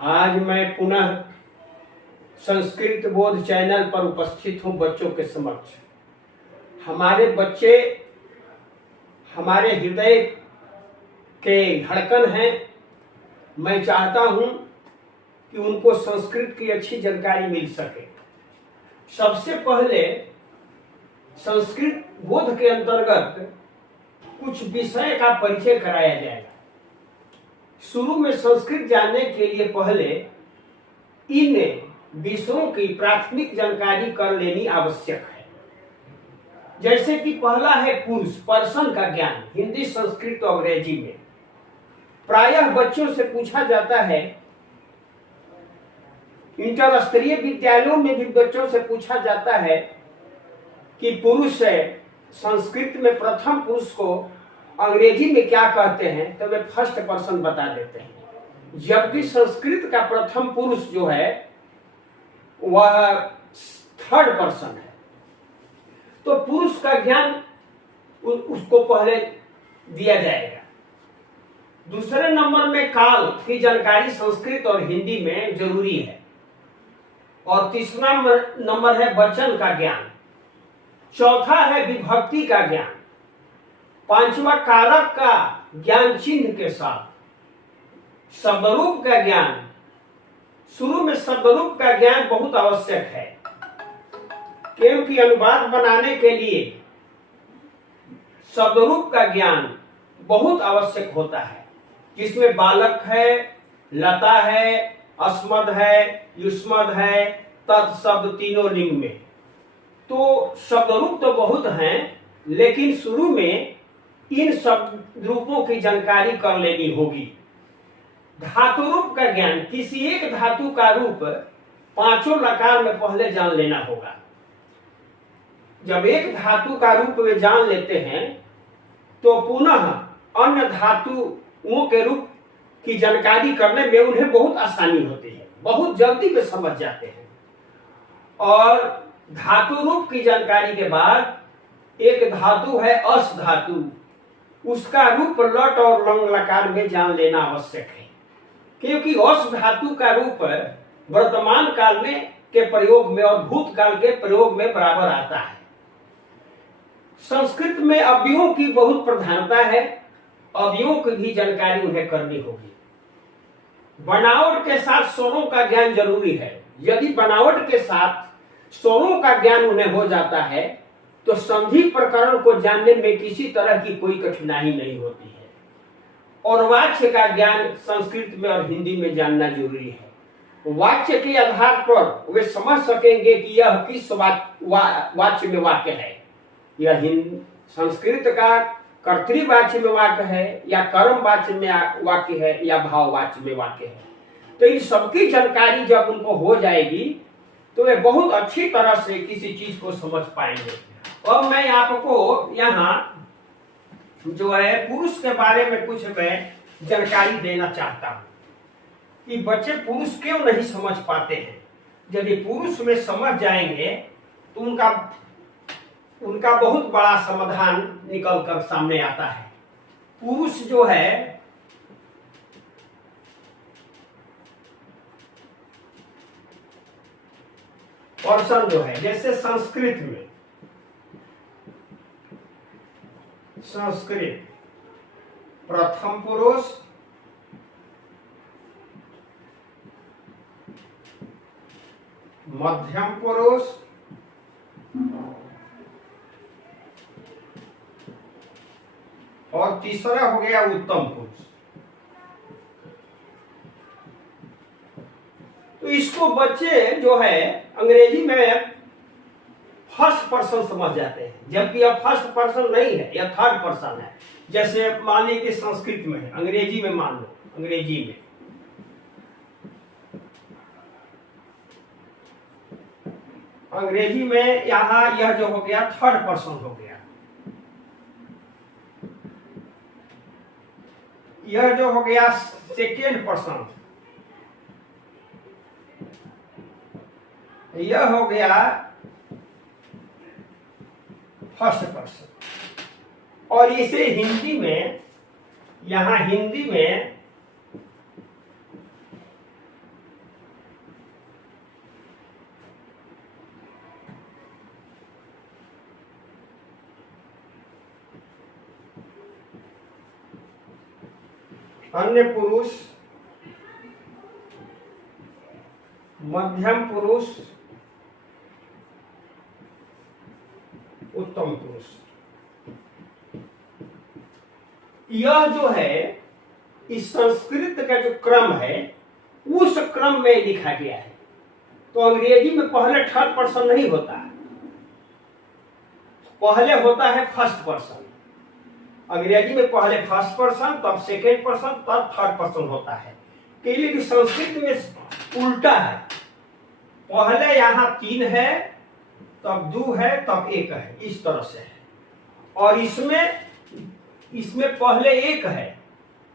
आज मैं पुनः संस्कृत बोध चैनल पर उपस्थित हूं बच्चों के समक्ष। हमारे बच्चे हमारे हृदय के धड़कन हैं। मैं चाहता हूं कि उनको संस्कृत की अच्छी जानकारी मिल सके। सबसे पहले संस्कृत बोध के अंतर्गत कुछ विषय का परिचय कराया जाएगा। शुरू में संस्कृत जानने के लिए पहले इन विषयों की प्राथमिक जानकारी कर लेनी आवश्यक है। जैसे कि पहला है पुरुष, पर्सन का ज्ञान। हिंदी, संस्कृत और अंग्रेजी में प्रायः बच्चों से पूछा जाता है। इंटर स्तरीय विद्यालयों में भी बच्चों से पूछा जाता है कि पुरुष है, संस्कृत में प्रथम पुरुष को अंग्रेजी में क्या कहते हैं, तो वे फर्स्ट पर्सन बता देते हैं। जबकि संस्कृत का प्रथम पुरुष जो है वह थर्ड पर्सन है। तो पुरुष का ज्ञान उसको पहले दिया जाएगा। दूसरे नंबर में काल की जानकारी संस्कृत और हिंदी में जरूरी है। और तीसरा नंबर है वचन का ज्ञान। चौथा है विभक्ति का ज्ञान। पांचवा कारक का ज्ञान चिन्ह के साथ। शब्दरूप का ज्ञान। शुरू में शब्दरूप का ज्ञान बहुत आवश्यक है, क्योंकि अनुवाद बनाने के लिए शब्दरूप का ज्ञान बहुत आवश्यक होता है, जिसमें बालक है, लता है, अस्मद है, युष्मद है, तत्शब्द तीनों लिंग में। तो शब्दरूप तो बहुत हैं, लेकिन शुरू में इन शब्द रूपों की जानकारी कर लेनी होगी। धातु रूप का ज्ञान। किसी एक धातु का रूप पांचों लकार में पहले जान लेना होगा। जब एक धातु का रूप वे जान लेते हैं तो पुनः अन्य धातुओं के रूप की जानकारी करने में उन्हें बहुत आसानी होती है, बहुत जल्दी वे समझ जाते हैं। और धातु रूप की जानकारी के बाद एक धातु है अस धातु, उसका रूप लट और लंग लकार में जान लेना आवश्यक है, क्योंकि अस धातु का रूप वर्तमान काल में के प्रयोग में और भूतकाल के प्रयोग में बराबर आता है। संस्कृत में अवयवों की बहुत प्रधानता है। अवयवों की भी जानकारी उन्हें करनी होगी। बनावट के साथ स्वरों का ज्ञान जरूरी है। यदि बनावट के साथ स्वरों का ज्ञान उन्हें हो जाता है तो संधि प्रकरण को जानने में किसी तरह की कोई कठिनाई नहीं होती है। और वाच्य का ज्ञान संस्कृत में और हिंदी में जानना जरूरी है। वाच्य के आधार पर वे समझ सकेंगे कि यह किस वाच्य में वाक्य है। यह संस्कृत का कर्तृवाच्य में वाक्य है या कर्म वाच्य में वाक्य है या भाव वाच्य में वाक्य है। तो इन सबकी जानकारी जब उनको हो जाएगी तो वे बहुत अच्छी तरह से किसी चीज को समझ पाएंगे। और मैं आपको यहाँ जो है पुरुष के बारे में कुछ मैं जानकारी देना चाहता हूँ कि बच्चे पुरुष क्यों नहीं समझ पाते हैं। यदि पुरुष में समझ जाएंगे तो उनका बहुत बड़ा समाधान निकल कर सामने आता है। पुरुष जो है पर्सन जो है, जैसे संस्कृत में संस्कृत प्रथम पुरुष, मध्यम पुरुष, और तीसरा हो गया उत्तम पुरुष। तो इसको बच्चे जो है अंग्रेजी में फर्स्ट पर्सन समझ जाते हैं, जबकि यह फर्स्ट पर्सन नहीं है, यह थर्ड पर्सन है। जैसे मान लीजिए कि संस्कृत में है, अंग्रेजी में मान लो, अंग्रेजी में यहाँ यह जो हो गया थर्ड पर्सन हो गया। यह जो हो गया सेकेंड पर्सन, यह हो गया फर्स्ट पर्सन। और इसे हिंदी में, यहाँ हिंदी में अन्य पुरुष, मध्यम पुरुष, उत्तम पुरुष। यह जो है इस संस्कृत का जो क्रम है उस क्रम में लिखा गया है। तो अंग्रेजी में पहले थर्ड पर्सन नहीं होता, पहले होता है फर्स्ट पर्सन। अंग्रेजी में पहले फर्स्ट पर्सन, तब सेकेंड पर्सन, तब थर्ड पर्सन होता है। कि संस्कृत में उल्टा है, पहले यहां 3 है, तब 2 है, तब 1 है, इस तरह से है। और इसमें पहले 1 है,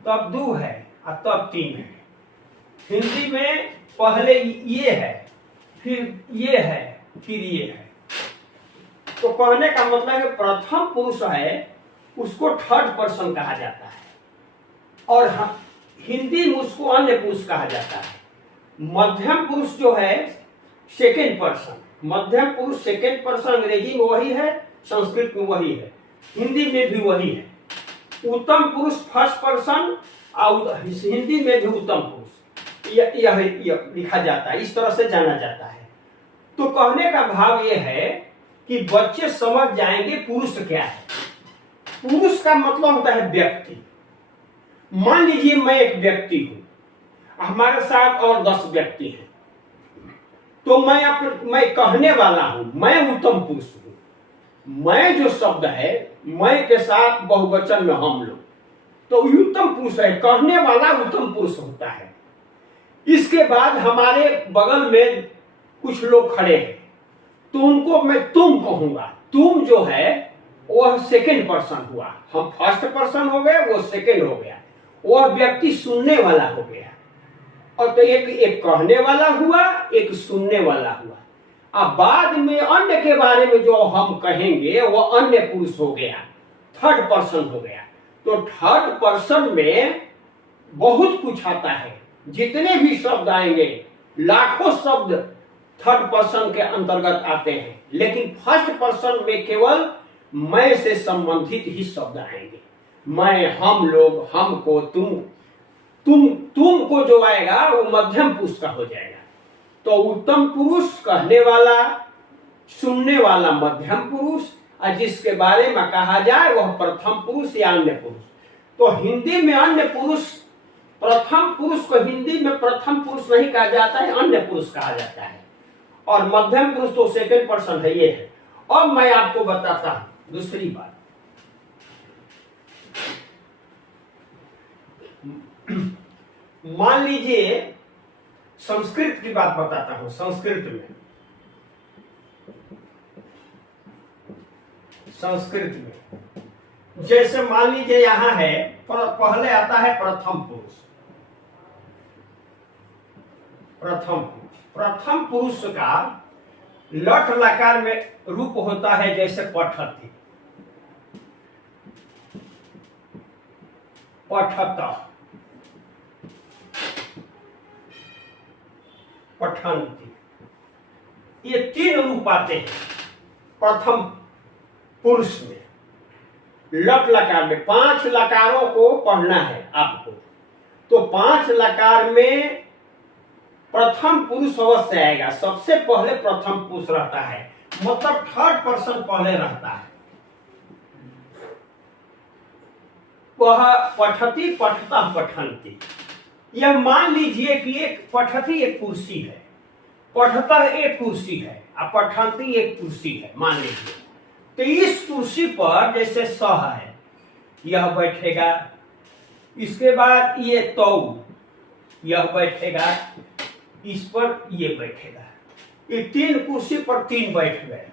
तब 2 है और तब 3 है। हिंदी में पहले ये है, फिर ये है, फिर ये है। तो कहने का मतलब है प्रथम पुरुष है उसको थर्ड पर्सन कहा जाता है, और हिंदी में उसको अन्य पुरुष कहा जाता है। मध्यम पुरुष जो है सेकेंड पर्सन, मध्यम पुरुष सेकेंड पर्सन अंग्रेजी में वही है, संस्कृत में वही है, हिंदी में भी वही है। उत्तम पुरुष फर्स्ट पर्सन और हिंदी में भी उत्तम पुरुष यह लिखा जाता है, इस तरह से जाना जाता है। तो कहने का भाव यह है कि बच्चे समझ जाएंगे पुरुष क्या है। पुरुष का मतलब होता है व्यक्ति। मान लीजिए मैं एक व्यक्ति हूं, हमारे साथ और 10 व्यक्ति हैं, तो मैं कहने वाला हूं, मैं उत्तम पुरुष हूं। मैं जो शब्द है, मैं के साथ बहुवचन में हम लोग, तो उत्तम पुरुष है, कहने वाला उत्तम पुरुष होता है। इसके बाद हमारे बगल में कुछ लोग खड़े हैं, तो उनको मैं तुम कहूंगा। तुम जो है वह सेकेंड पर्सन हुआ, हम फर्स्ट पर्सन हो गए, वो सेकेंड हो गया। वह व्यक्ति सुनने वाला हो गया। और तो एक कहने वाला हुआ, एक सुनने वाला हुआ। अब बाद में अन्य के बारे में जो हम कहेंगे वो अन्य पुरुष हो गया, थर्ड पर्सन हो गया। तो थर्ड पर्सन में बहुत कुछ आता है, जितने भी शब्द आएंगे, लाखों शब्द थर्ड पर्सन के अंतर्गत आते हैं, लेकिन फर्स्ट पर्सन में केवल मैं से संबंधित ही शब्द आएंगे। मैं, हम लोग, हमको, तुमको जो आएगा वो मध्यम पुरुष का हो जाएगा। तो उत्तम पुरुष कहने वाला, सुनने वाला मध्यम पुरुष, और जिसके बारे में कहा जाए वह प्रथम पुरुष या अन्य पुरुष। तो हिंदी में अन्य पुरुष, प्रथम पुरुष को हिंदी में प्रथम पुरुष नहीं कहा जाता है, अन्य पुरुष कहा जाता है। और मध्यम पुरुष तो सेकंड पर्सन है, ये है। और मैं आपको बताता हूं दूसरी बात। मान लीजिए संस्कृत की बात बताता हूं। संस्कृत में जैसे मान लीजिए यहां है, पहले आता है प्रथम पुरुष। प्रथम पुरुष का लट लकार में रूप होता है जैसे पठति, पठत, पठन्ति, ये 3 रूप आते हैं प्रथम पुरुष में। लट लकार में 5 लकारों को पढ़ना है आपको, तो 5 लकार में प्रथम पुरुष अवश्य आएगा। सबसे पहले प्रथम पुरुष रहता है, मतलब थर्ड पर्सन पहले रहता है। वह पठति, पठता, पठन्ति। यह मान लीजिए कि एक पठति एक कुर्सी है, पठता एक कुर्सी है और पठन्ति एक कुर्सी है, मान लीजिए। तो इस कुर्सी पर जैसे सह है, यह बैठेगा, इसके बाद ये तौ, यह बैठेगा, इस पर ये बैठेगा। ये 3 कुर्सी पर 3 बैठ गए।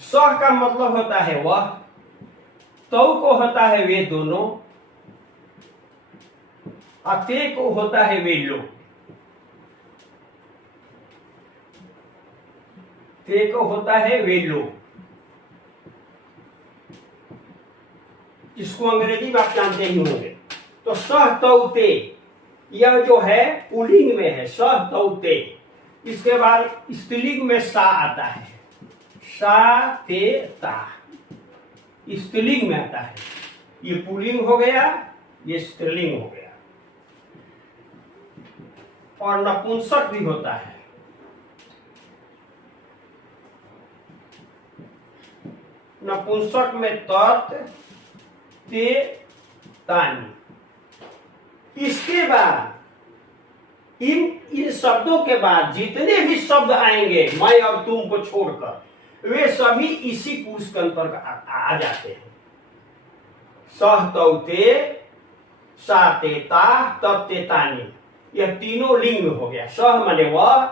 सह का मतलब होता है वह, तौ को होता है वे दोनों, और ते को होता है वे लोग। ते को होता है वे लोग। इसको अंग्रेजी में आप जानते ही होंगे। तो सह तौ ते, यह जो है पुल्लिंग में है, सह तौ ते। इसके बाद स्त्रीलिंग में सा आता है, सा ते ता, स्त्रीलिंग में आता है। ये पुल्लिंग हो गया, ये स्त्रीलिंग हो गया। और नपुंसक भी होता है। नपुंसक में तत्, ते, तानी। इसके बाद इन शब्दों के बाद जितने भी शब्द आएंगे मैं और तुम को छोड़कर, वे सभी इसी पुरुष के अंतर्गत आ जाते हैं। सह तौते, साते, ता, तत्ते, तानी, यह तीनों लिंग हो गया। सह माने वह,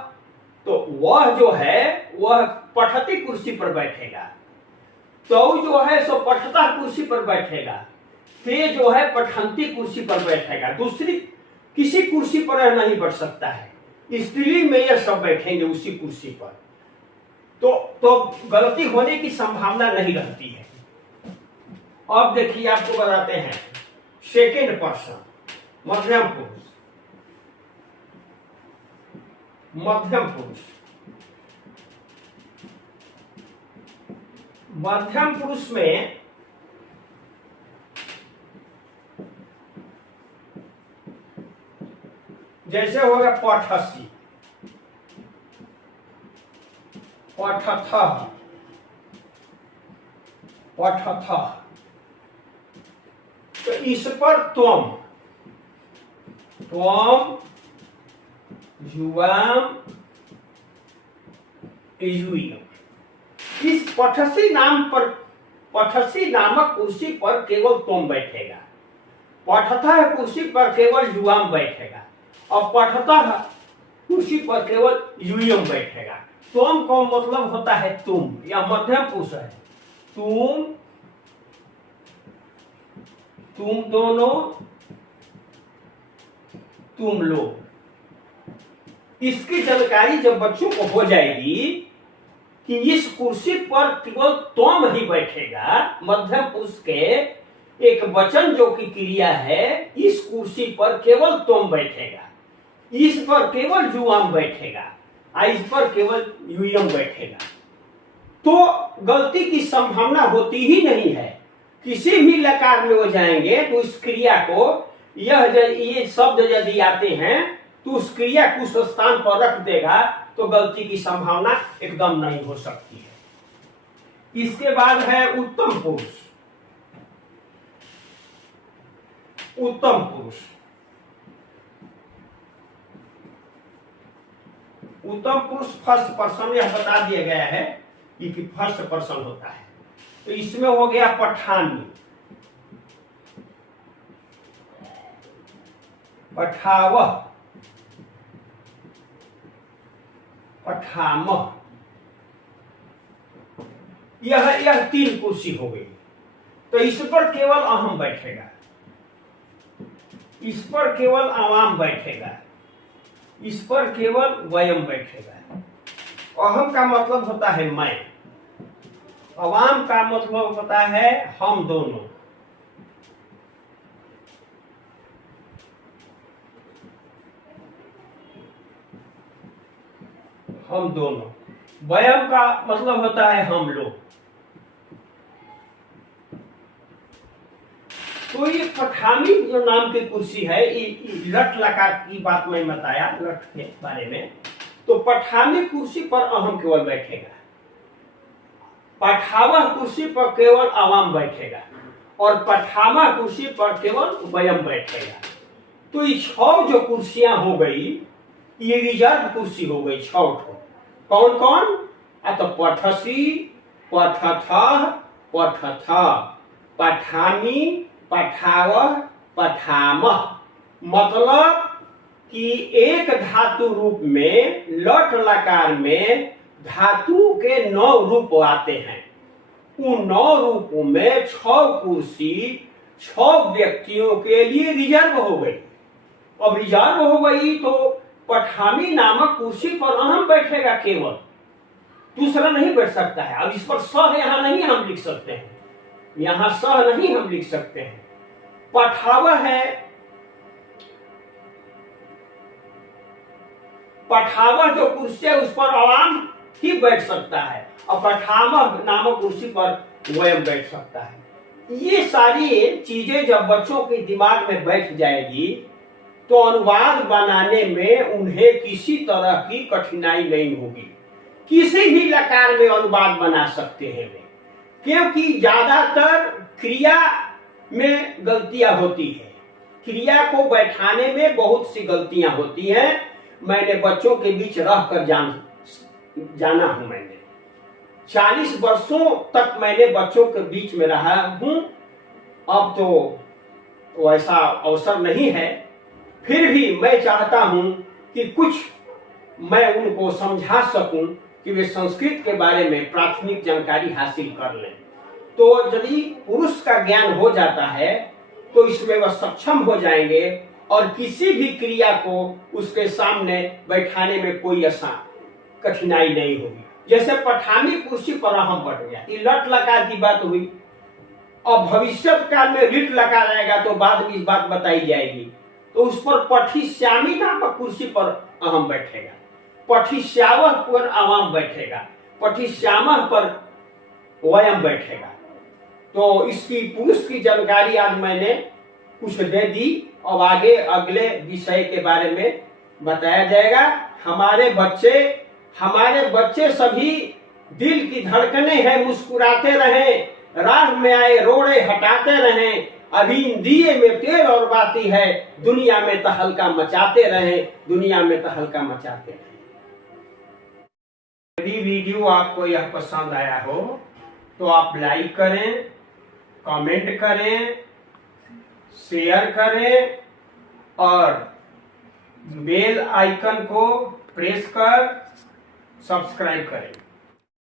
तो वह जो है वह पठती कुर्सी पर बैठेगा। तो जो है सो पठता कुर्सी पर बैठेगा। ते जो है पठंती कुर्सी पर बैठेगा। दूसरी किसी कुर्सी पर नहीं बैठ सकता है। स्त्रीलिंग में यह सब बैठेंगे उसी कुर्सी पर। तो गलती होने की संभावना नहीं रहती है। अब देखिए आपको बताते हैं सेकेंड पर्सन, मध्यम पुरुष। मध्यम पुरुष, मध्यम पुरुष में जैसे होगा पठसी, पठथ, पठथ, तो इस पर त्वम, त्वम, युवाम, युयम। इस पठसी नाम पर, पठसी नामक कुर्सी पर केवल त्वम बैठेगा। पठथा कुर्सी पर केवल युवाम बैठेगा और पठता कुर्सी पर केवल युयम बैठेगा। त्वम का मतलब होता है तुम, या मध्यम पुरुष है। तुम दोनों, तुम लोग। इसकी जानकारी जब बच्चों को हो जाएगी कि इस कुर्सी पर केवल त्वम ही बैठेगा, मध्यम पुरुष के एक वचन जो की क्रिया है, इस कुर्सी पर केवल त्वम बैठेगा, इस पर केवल युवाम बैठेगा, इस पर केवल युयम बैठेगा, तो गलती की संभावना होती ही नहीं है। किसी भी लकार में हो जाएंगे तो इस क्रिया को, ये शब्द यदि आते हैं तो उस क्रिया को उस स्थान पर रख देगा, तो गलती की संभावना एकदम नहीं हो सकती है। इसके बाद है उत्तम पुरुष। उत्तम पुरुष, उत्तम पुरुष फर्स्ट पर्सन, यह बता दिया गया है कि फर्स्ट पर्सन होता है। तो इसमें हो गया पठानी, पठावह, पठामह, यह तीन कुर्सी हो गई। तो इस पर केवल अहम बैठेगा, इस पर केवल अवाम बैठेगा, इस पर केवल वयम बैठेगा। अहम का मतलब होता है मैं, अवाम का मतलब होता है हम दोनों, हम दोनों। वयम का मतलब होता है हम लोग। तो ये पठानी जो नाम की कुर्सी है, लट लकार की बात मैं बताया, लट के बारे में। तो पठानी कुर्सी पर अहम केवल बैठेगा, पठावा कुर्सी पर केवल अवाम बैठेगा, और पठामा कुर्सी पर केवल वयम बैठेगा। तो ये 6 जो कुर्सियां हो गई, ये रिजर्व कुर्सी हो गई 6। कौन कौन? तो पठसी, पठथ, पठथ, पठामी, पठावह, पठामह। मतलब कि एक धातु रूप में, लट लकार में धातु के 9 रूप आते हैं। उन 9 रूपों में 6 कुर्सी 6 व्यक्तियों के लिए रिजर्व हो गई। अब रिजर्व हो गई तो पठामी नामक कुर्सी पर अहम बैठेगा केवल, दूसरा नहीं बैठ सकता है। अब इस पर सह यहां नहीं हम लिख सकते हैं, यहां सह नहीं हम लिख सकते हैं। पठावा है, पठावा जो कुर्सी है उस पर अवाम ही बैठ सकता है, और पठामा नामक कुर्सी पर वयम बैठ सकता है। ये सारी चीजें जब बच्चों के दिमाग में बैठ जाएगी तो अनुवाद बनाने में उन्हें किसी तरह की कठिनाई नहीं होगी। किसी भी लकार में अनुवाद बना सकते हैं वे, क्योंकि ज्यादातर क्रिया में गलतियां होती है। क्रिया को बैठाने में बहुत सी गलतियां होती हैं। मैंने बच्चों के बीच रहकर जाना हूं। मैंने 40 वर्षों तक मैंने बच्चों के बीच में रहा हूं। अब तो वैसा अवसर नहीं है, फिर भी मैं चाहता हूं कि कुछ मैं उनको समझा सकूं कि वे संस्कृत के बारे में प्राथमिक जानकारी हासिल कर लें। तो यदि पुरुष का ज्ञान हो जाता है तो इसमें वह सक्षम हो जाएंगे और किसी भी क्रिया को उसके सामने बैठाने में कोई आसान कठिनाई नहीं होगी। जैसे पठानी कुर्सी पर अहम बढ़ गया, ये लट लकार की बात हुई। अब भविष्य काल में लिट लकार आएगा तो बाद में इस बात बताई जाएगी, तो उस पर पठिश्यामी नामक कुर्सी पर अहम बैठेगा, पठिश्यावह पर अवम बैठेगा, पठिश्यामह पर वयम बैठेगा। तो इसकी पुरुष की जानकारी आज मैंने कुछ दे दी। अब आगे अगले विषय के बारे में बताया जाएगा। हमारे बच्चे सभी दिल की धड़कने हैं, मुस्कुराते रहें, राह में आए रोड़े हटाते रहें, अभी दिए में तेल और बाती है, दुनिया में तहलका मचाते रहें, दुनिया में तहलका मचाते रहें। यदि वीडियो आपको यह पसंद आया हो तो आप लाइक करें, कमेंट करें, शेयर करें और बेल आइकन को प्रेस कर सब्सक्राइब करें।